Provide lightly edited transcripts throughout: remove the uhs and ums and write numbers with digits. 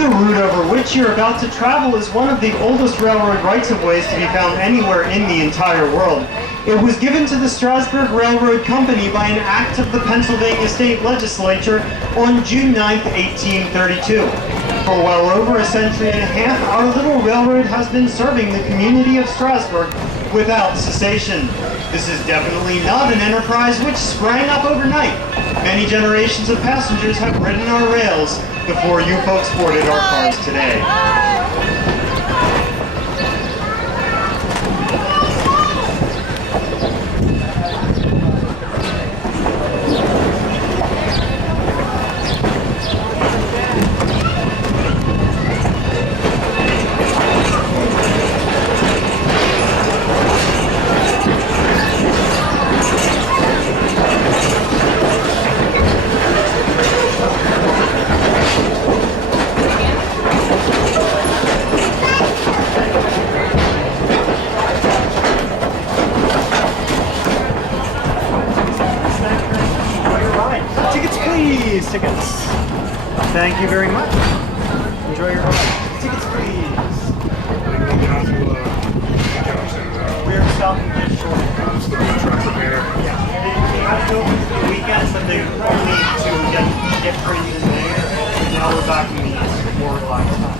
The route over which you're about to travel is one of the oldest railroad rights-of-ways to be found anywhere in the entire world. It was given to the Strasburg Railroad Company by an act of the Pennsylvania State Legislature on June 9, 1832. For well over a century and a half, our little railroad has been serving the community of Strasburg without cessation. This is definitely not an enterprise which sprang up overnight. Many generations of passengers have ridden our rails before you folks boarded our cars today. Tickets. Thank you very much. Enjoy your ride. Tickets, please. We're stopping just short. Yeah. They have to open for the weekends, but they only to get pretty in there. And now we're back in the more relaxed time.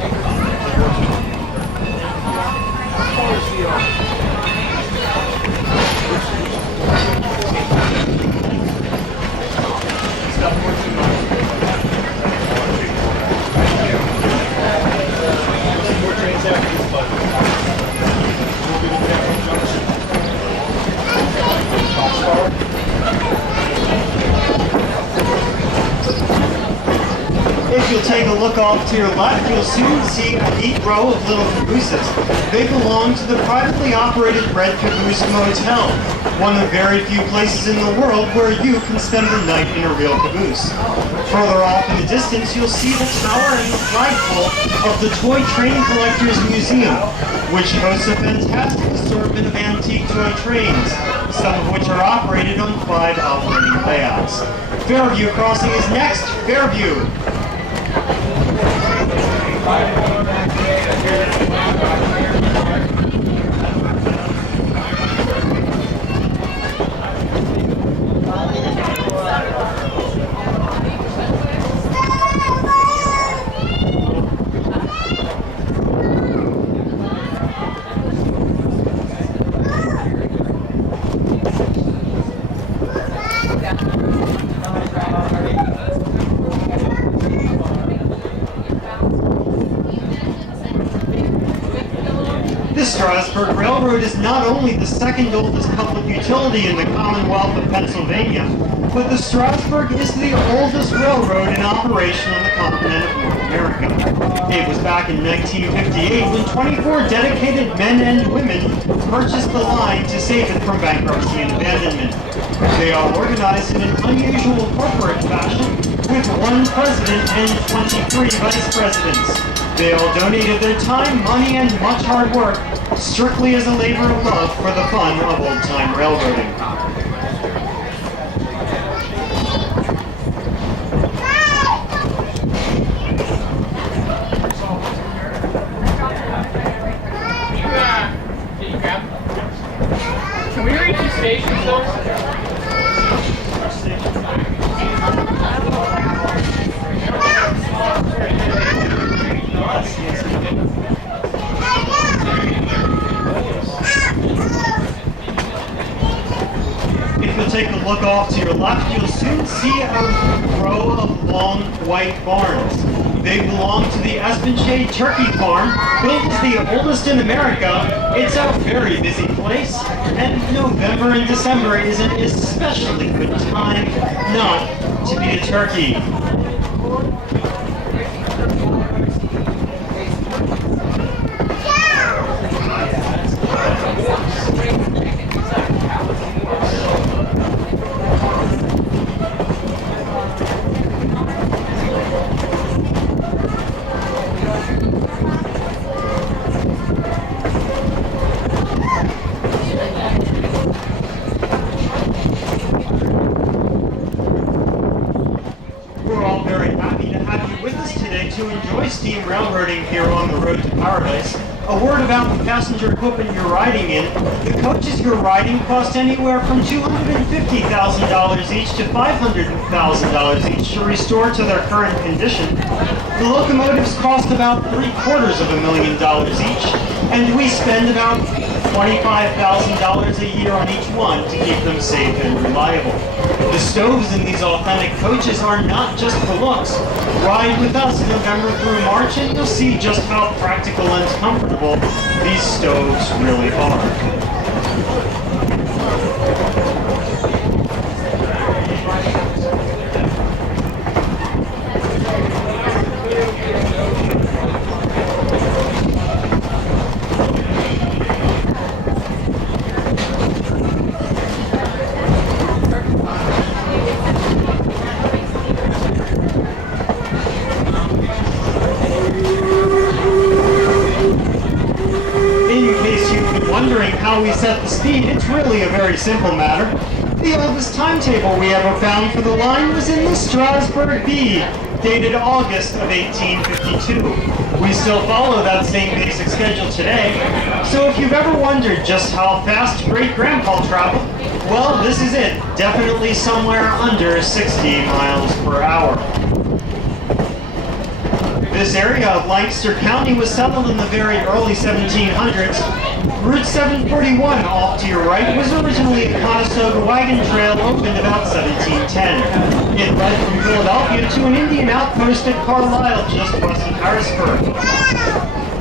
If you'll take a look off to your left, you'll soon see a neat row of little cabooses. They belong to the privately operated Red Caboose Motel, one of very few places in the world where you can spend the night in a real caboose. Further off in the distance, you'll see the tower and the flagpole of the Toy Train Collectors Museum, which hosts a fantastic assortment of antique toy trains, some of which are operated on 5 operating layouts. Fairview Crossing is next. Fairview. The Strasburg Railroad is not only the second oldest public utility in the Commonwealth of Pennsylvania, but the Strasburg is the oldest railroad in operation on the continent of North America. It was back in 1958 when 24 dedicated men and women purchased the line to save it from bankruptcy and abandonment. They are organized in an unusual corporate fashion with 1 president and 23 vice presidents. They all donated their time, money, and much hard work, strictly as a labor of love for the fun of old-time railroading. Can we reach the station, folks? If you'll take a look off to your left, you'll soon see a row of long white barns. They belong to the Espenshade Turkey Farm, built as the oldest in America. It's a very busy place, and November and December is an especially good time not to be a turkey. enjoy steam railroading here on the road to paradise, a word about the passenger equipment you're riding in. The coaches you're riding cost anywhere from $250,000 each to $500,000 each to restore to their current condition. The locomotives cost about $750,000 each, and we spend about $25,000 a year on each one to keep them safe and reliable. The stoves in these authentic coaches are not just for looks. Ride with us November through March and you'll see just how practical and comfortable these stoves really are. Wondering how we set the speed, it's really a very simple matter. The oldest timetable we ever found for the line was in the Strasburg B, dated August of 1852. We still follow that same basic schedule today, so if you've ever wondered just how fast great-grandpa traveled, well, this is it, definitely somewhere under 60 miles per hour. This area of Lancaster County was settled in the very early 1700s. Route 741 off to your right was originally a Conestoga wagon trail opened about 1710. It led from Philadelphia to an Indian outpost at Carlisle just west of Harrisburg.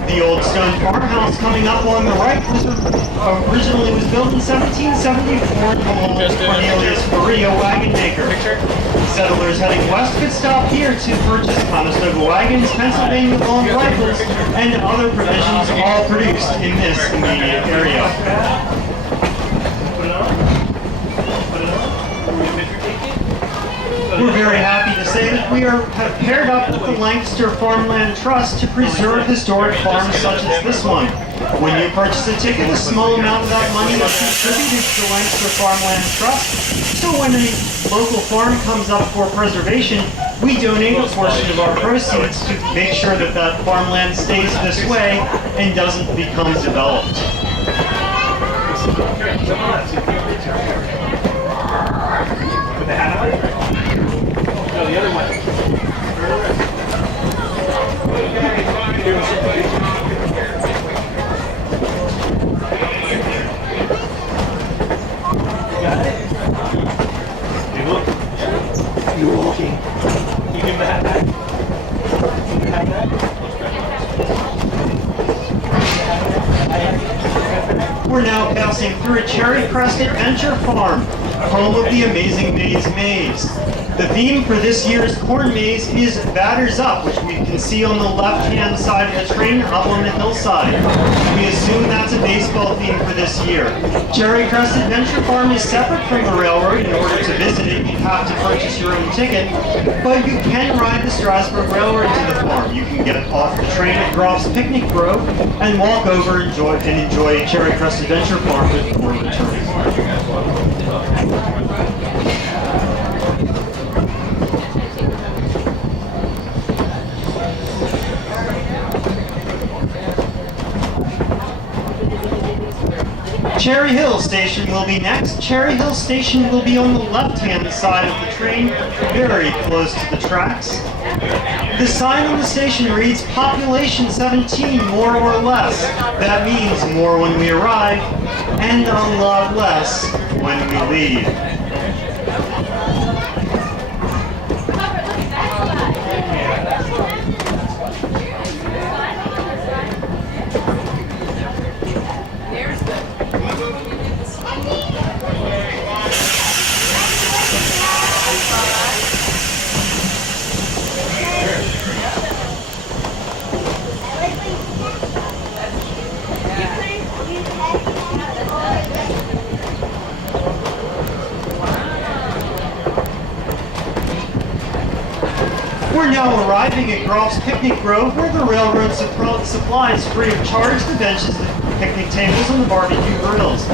The old stone farmhouse coming up on the right was originally built in 1774 and belonged to Cornelius Faria, wagon maker. Settlers heading west could stop here to purchase Conestoga wagons, Pennsylvania long rifles, and other provisions, all produced in this immediate area. We're very happy to say that we have paired up with the Lancaster Farmland Trust to preserve historic farms such as this one. When you purchase a ticket, a small amount of that money is contributed to the Lancaster Farmland Trust, so when a local farm comes up for preservation, we donate a portion of our proceeds to make sure that that farmland stays this way and doesn't become developed. No, the other one. Got it? You look. You're walking. You give the hat back. You have that? We're now passing through a Cherry Crest Adventure Farm, home of the Amazing Maze Maze. The theme for this year's corn maze is Batters Up, which we can see on the left-hand side of the train up on the hillside. We assume that's a baseball theme for this year. Cherry Crest Adventure Farm is separate from the railroad. In order to visit it, you have to purchase your own ticket, but you can ride the Strasburg Railroad to the farm. You can get off the train at Groff's Picnic Grove and walk over and enjoy Cherry Crest Adventure Farm before returning. Cherry Hill Station will be next. Cherry Hill Station will be on the left-hand side of the train, very close to the tracks. The sign on the station reads Population 17, more or less. That means more when we arrive, and a lot less when we leave. We're now arriving at Groff's Picnic Grove, where the railroad supplies free of charge the benches, the picnic tables, and the barbecue grills.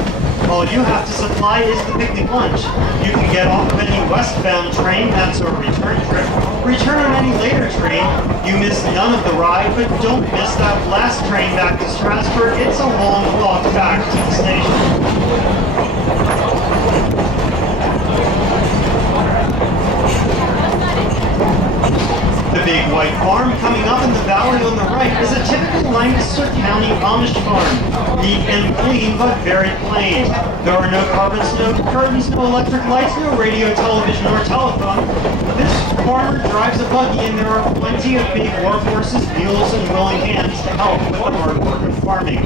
All you have to supply is the picnic lunch. You can get off of any westbound train, that's a return trip. Return on any later train. You miss none of the ride, but don't miss that last train back to Strasburg. It's a long walk back to the station. The big white farm coming up in the valley on the right is a typical Lancaster County Amish farm. Neat and clean, but very plain. There are no carpets, no curtains, no electric lights, no radio, television, or telephone. This farmer drives a buggy and there are plenty of big workhorses, mules, and willing hands to help with the hard work of farming.